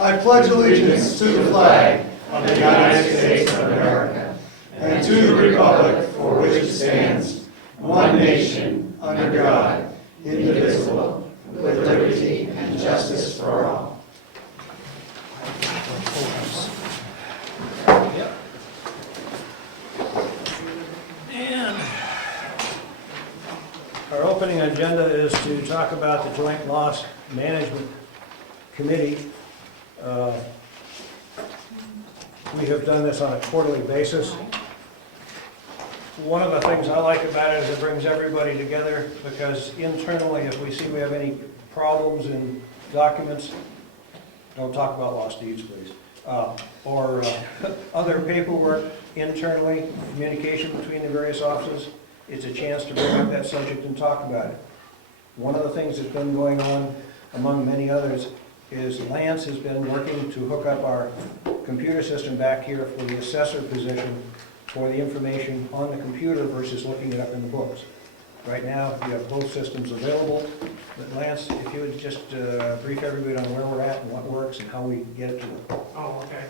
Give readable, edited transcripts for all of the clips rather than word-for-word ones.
I pledge allegiance to the flag of the United States of America and to the republic for which it stands, one nation, under God, indivisible, with liberty and justice for all. And our opening agenda is to talk about the Joint Loss Management Committee. We have done this on a quarterly basis. One of the things I like about it is it brings everybody together, because internally, if we see we have any problems in documents, don't talk about lost deeds, please, or other paperwork internally, communication between the various offices, it's a chance to bring up that subject and talk about it. One of the things that's been going on, among many others, is Lance has been working to hook up our computer system back here for the assessor position for the information on the computer versus looking it up in the books. Right now, you have both systems available, but Lance, if you would just brief everybody on where we're at and what works and how we get it to them. Oh, okay.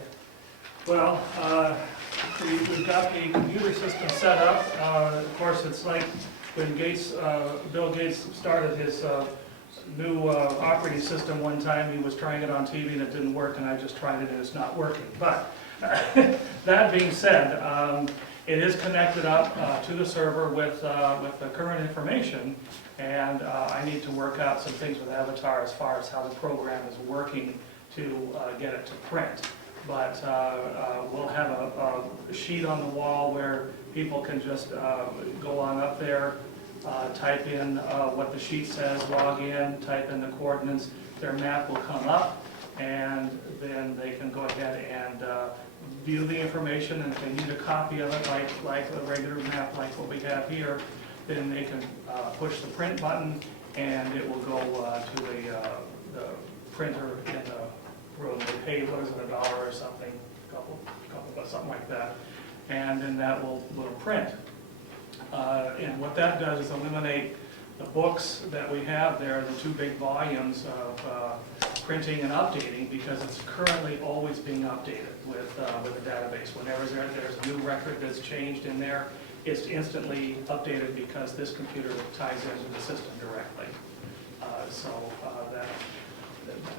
Well, we've got the computer system set up. Of course, it's like when Bill Gates started his new operating system one time. He was trying it on TV and it didn't work, and I just tried it and it's not working. But that being said, it is connected up to the server with the current information, and I need to work out some things with Avatar as far as how the program is working to get it to print. But we'll have a sheet on the wall where people can just go on up there, type in what the sheet says, log in, type in the coordinates, their map will come up, and then they can go ahead and view the information, and if they need a copy of it, like a regular map like what we have here, then they can push the print button, and it will go to the printer in the room. They pay, what is it, $1 or something, couple, something like that, and then that will print. And what that does is eliminate the books that we have there, the two big volumes of printing and updating, because it's currently always being updated with the database. Whenever there's a new record that's changed in there, it's instantly updated because this computer ties into the system directly. So that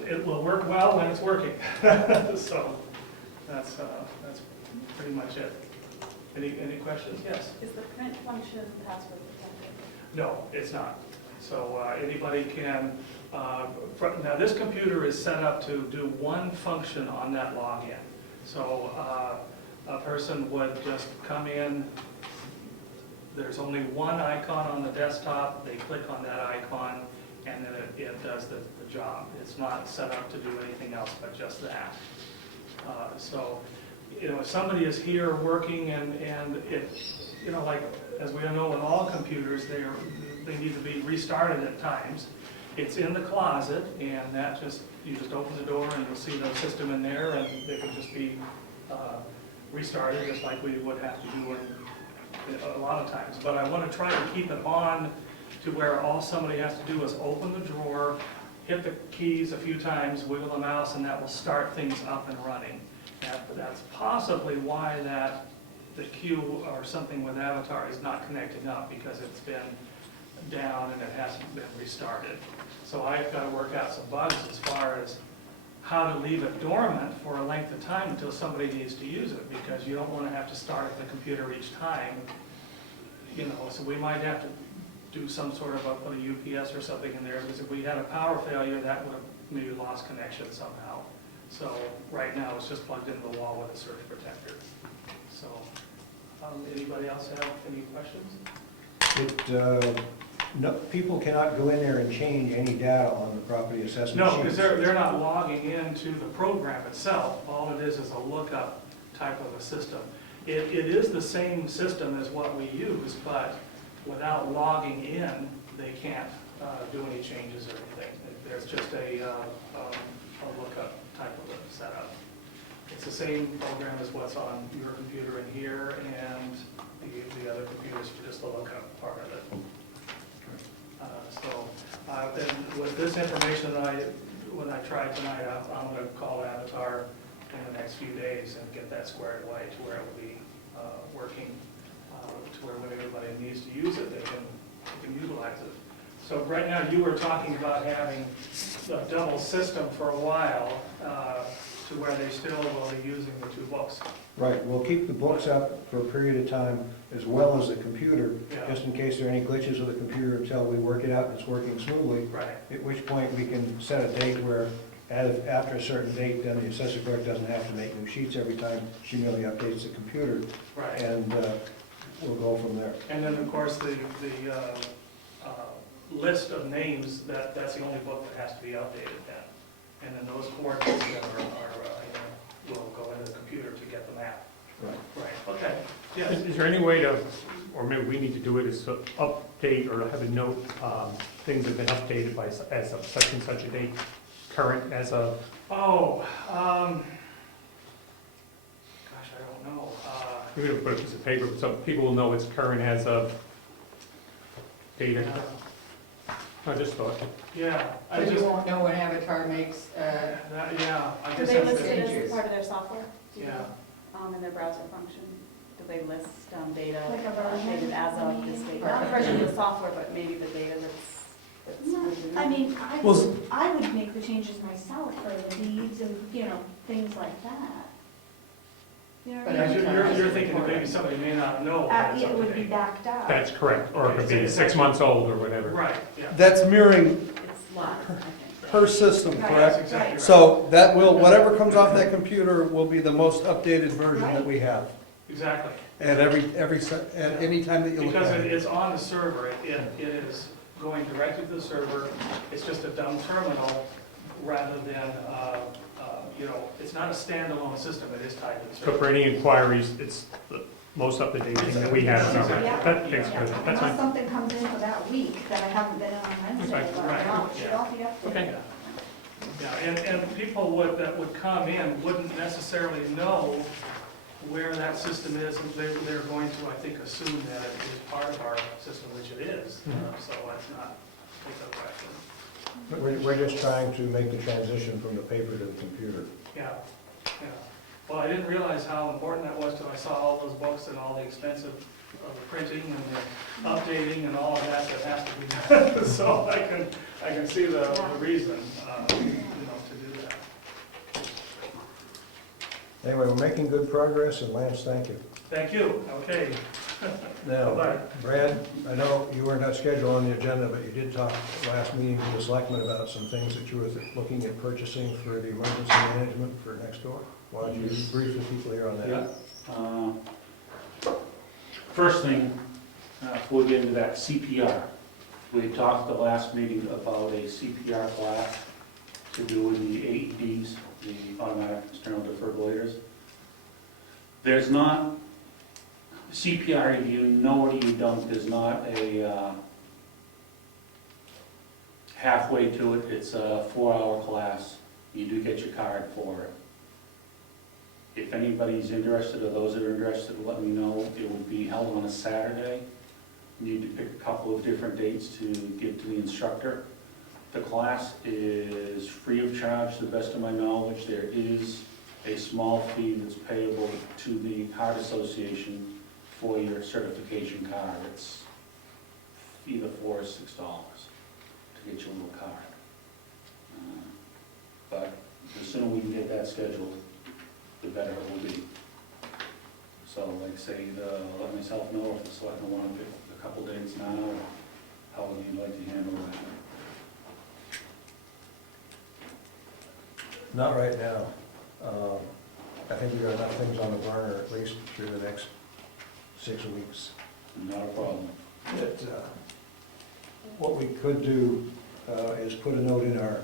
it will work well when it's working. So that's pretty much it. Any questions? Yes? Is the print function password protected? No, it's not. So anybody can, now this computer is set up to do one function on that login. So a person would just come in, there's only one icon on the desktop, they click on that icon, and then it does the job. It's not set up to do anything else but just that. So, you know, if somebody is here working and if, you know, like, as we know in all computers, they need to be restarted at times. It's in the closet, and that you just open the door and you'll see the system in there, and they can just be restarted just like we would have to do a lot of times. But I want to try to keep it on to where all somebody has to do is open the drawer, hit the keys a few times, wiggle the mouse, and that will start things up and running. That's possibly why the queue or something with Avatar is not connecting up, because it's been down and it hasn't been restarted. So I've got to work out some bugs as far as how to leave it dormant for a length of time until somebody needs to use it, because you don't want to have to start up the computer each time. You know, so we might have to do some sort of put a UPS or something in there, because if we had a power failure, that would have maybe lost connection somehow. So right now it's just plugged into the wall with a surge protector. So anybody else have any questions? No, people cannot go in there and change any data on the property assessment No, sheets. because they're not logging into the program itself. All it is a lookup type of a system. It is the same system as what we use, but without logging in, they can't do any changes or anything. There's just a lookup type of a setup. It's the same program as what's on your computer in here, and the other computers for just the lookup part of it. Then with this information, when I try tonight, I'm going to call Avatar in the next few days and get that squared away to where it will be working, to where when everybody needs to use it, they can utilize it. So right now, you were talking about having a double system for a while, to where they still will be using the two books. Right, we'll keep the books up for a period of time as well as the computer, Yeah. just in case there are any glitches with the computer until we work it out and it's working smoothly. Right. At which point we can set a date where, after a certain date, then the assessor clerk doesn't have to make new sheets every time. She merely updates the computer, Right. and we'll go from there. And then, of course, the list of names, that's the only book that has to be updated then. And then those coordinates that will go into the computer to get the map. Right. Right, okay, yes. Is there any way to, or maybe we need to do it, is to update or have a note, things have been updated by, as of such and such a date, current as of, Oh, gosh, I don't know. we would put a piece of paper, so people will know it's current as of data. I just thought, Yeah, I But you just, won't know when Avatar makes, yeah, I Do guess they that's list the, it as changes. part of their software? Do you yeah. know? In their browser function? Do they list data Like a version? updated as of this date? Or- Not a version of the software, but maybe the data that's No, within I it. mean, Well, I would make the changes myself for the deeds and, things like that. You know what Yeah, I mean? you're thinking that maybe somebody may not know that it's It up to would be date. backed up. that's correct, or it could be It's 6 months old or whatever. Right, yeah. That's mirroring It's live, I think. her system, Right. That's correct? exactly right. So that will, whatever comes off that computer will be the most updated version that we have. Exactly. At at any time that you look Because at it. it's on the server, it is going directly to the server, it's just a dumb terminal rather than, it's not a standalone system, it is tied to the So server. for any inquiries, it's the most up-to-date thing that we have. Yeah. That's good, Yeah, that's unless fine. something comes in for that week that I haven't been on Wednesday, Okay. but Right. no, it should all be up there. Okay. Yeah, and people that would come in wouldn't necessarily know where that system is, and they're going to, I think, assume that it is part of our system, which it is, so that's not, take that question. We're just trying to make the transition from the paper to the computer. Yeah, yeah. Well, I didn't realize how important that was till I saw all those books and all the expensive of the printing and the updating and all of that has to be done. So I can see the reason, to do that. Anyway, we're making good progress, and Lance, thank you. Thank you, okay. Now, Bye-bye. Brad, I know you were not scheduled on the agenda, but you did talk last meeting to the selectmen about some things that you were looking at purchasing for the emergency management for next door. Why don't you brief the people here on that? Yeah. First thing, before we get into that, CPR. We talked at the last meeting about a CPR class to do with the AEDs, the automatic external defibrillators. There's not, CPR, if you know it or you don't, there's not a halfway to it. It's a 4-hour class. You do get your card for it. If anybody's interested, or those that are interested, let me know. It will be held on a Saturday. You need to pick a couple of different dates to give to the instructor. The class is free of charge, to the best of my knowledge. There is a small fee that's payable to the Heart Association for your certification card. It's either $4 or $6 to get your little card. But the sooner we can get that scheduled, the better it will be. So like I say, let myself know if the selectmen want to pick a couple dates now, or how you'd like to handle that. Not right now. I think we've got enough things on the burner, at least through the next 6 weeks. Not a problem. That, what we could do is put a note in our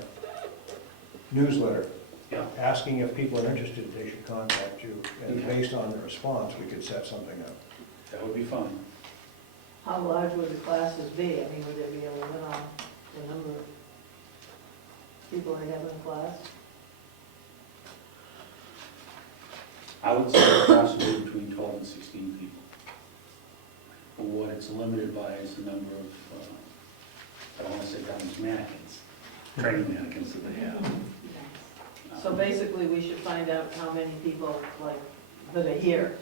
newsletter, Yeah. asking if people are interested, they should contact you, and Okay. based on the response, we could set something up. That would be fun. how large would the classes be? I mean, would there be a limit on the number of people they have in class? I would say possibly between 12 and 16 people. But what it's limited by is the number of, I don't want to say that mannequins, training mannequins that they have. So basically, we should find out how many people, like, that are here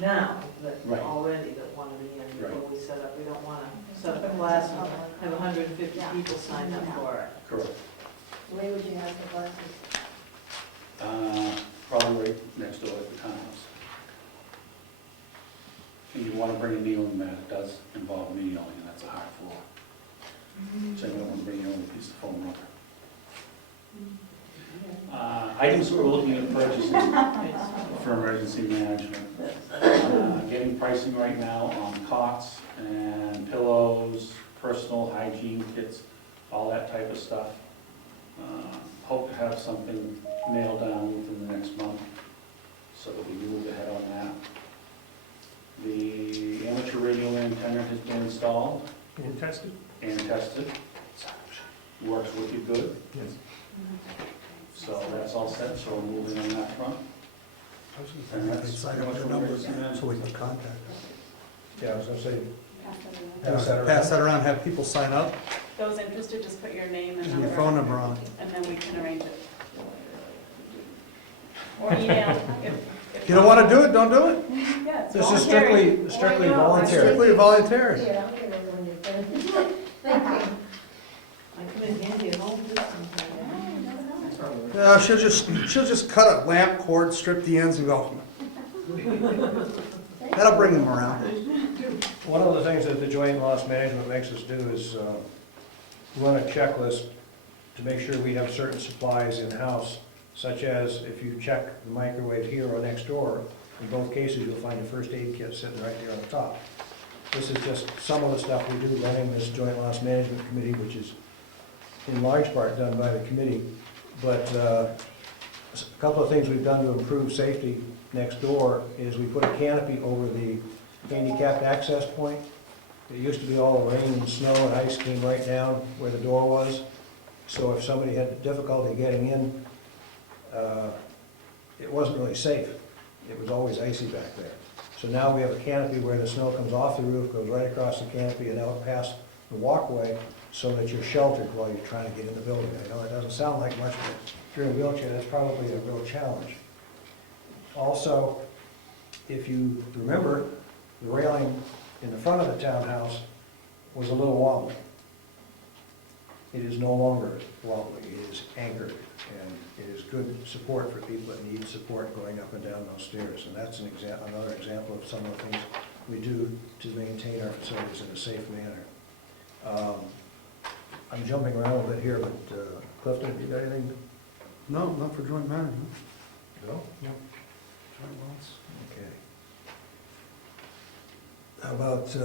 now, that Right. already that want to be in before Right. we set up. We don't want to set up a class and have 150 people sign up for it. Correct. Where would you have the classes? Probably right next door at the townhouse. And you want to bring a kneeling mat, it does involve kneeling, and that's a hard floor. So you don't want to bring your own piece of foam rubber. Items we're looking at purchasing for emergency management. Getting pricing right now on cots and pillows, personal hygiene kits, all that type of stuff. Hope to have something nailed down within the next month so that we can move ahead on that. The amateur radio antenna has been installed And tested? and tested. Works wicked good, Yes. so that's all set, so we're moving on that front. And that's Sign pretty up much their what we're numbers looking at. so we can contact them. Yeah, I was gonna say, Pass that around, have people sign up Those interested, just put your name and and number. your phone number on. And then we can arrange it. Or email, if. If you don't want to do it, don't do it. Yeah, it's this is voluntary. strictly Why not? voluntary. Strictly voluntary. Yeah, I'm gonna go when you're finished. Thank you. I come in handy at home this sometime. She'll just cut a lamp cord, strip the ends and go. That'll bring them around. One of the things that the joint loss management makes us do is run a checklist to make sure we have certain supplies in-house, such as if you check the microwave here or next door, in both cases, you'll find a first aid kit sitting right there on the top. This is just some of the stuff we do running this joint loss management committee, which is in large part done by the committee. But a couple of things we've done to improve safety next door is we put a canopy over the handicapped access point. It used to be all the rain and snow and ice came right down where the door was. So if somebody had difficulty getting in, it wasn't really safe. It was always icy back there. So now we have a canopy where the snow comes off the roof, goes right across the canopy and out past the walkway so that you're sheltered while you're trying to get in the building. I know it doesn't sound like much, but if you're in a wheelchair, that's probably a real challenge. Also, if you remember, the railing in the front of the townhouse was a little wobbly. It is no longer wobbly, it is anchored, and it is good support for people that need support going up and down those stairs. And that's another example of some of the things we do to maintain our facilities in a safe manner. I'm jumping around a bit here, but Clifton, have you got anything? No, not for joint management. No? No. Okay. How about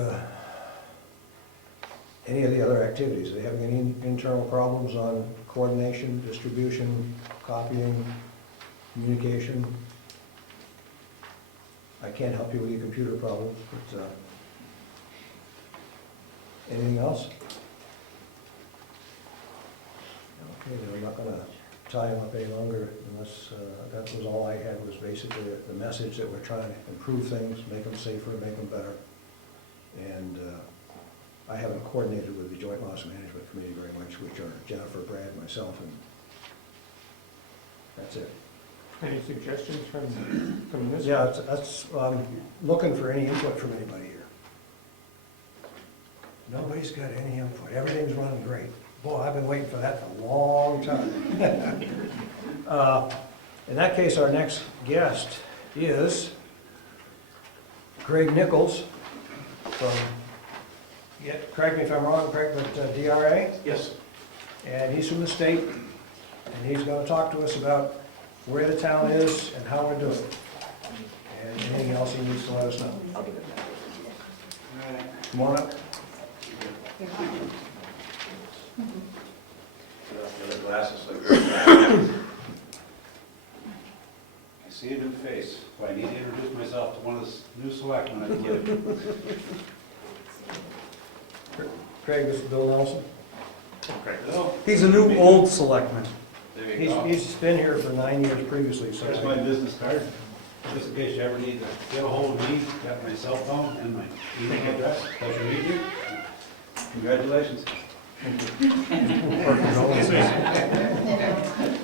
any of the other activities? Are they having any internal problems on coordination, distribution, copying, communication? I can't help you with your computer problems, but anything else? Okay, then I'm not going to tie them up any longer unless that was all I had, was basically the message that we're trying to improve things, make them safer, make them better. And I haven't coordinated with the Joint Loss Management Committee very much, which are Jennifer, Brad, myself, and that's it. Any suggestions from this? Yeah, I'm looking for any input from anybody here. Nobody's got any input. Everything's running great. Boy, I've been waiting for that for a long time. In that case, our next guest is Greg Nichols from, correct me if I'm wrong, Craig, but DRA? Yes. And he's from the state, and he's going to talk to us about where the town is and how we're doing. And anything else he needs to let us know. Come on up. The glasses look I see a new face. Do I need to introduce myself to one of the new selectmen? I get it. Craig, this is Bill Nelson. Okay. Hello. He's a new old selectman. There you go. He's been here for 9 years previously, so. Here's my business card. Just in case you ever need to get a hold of me, got my cell phone and my email address. Pleasure meeting you. Congratulations. Perfect.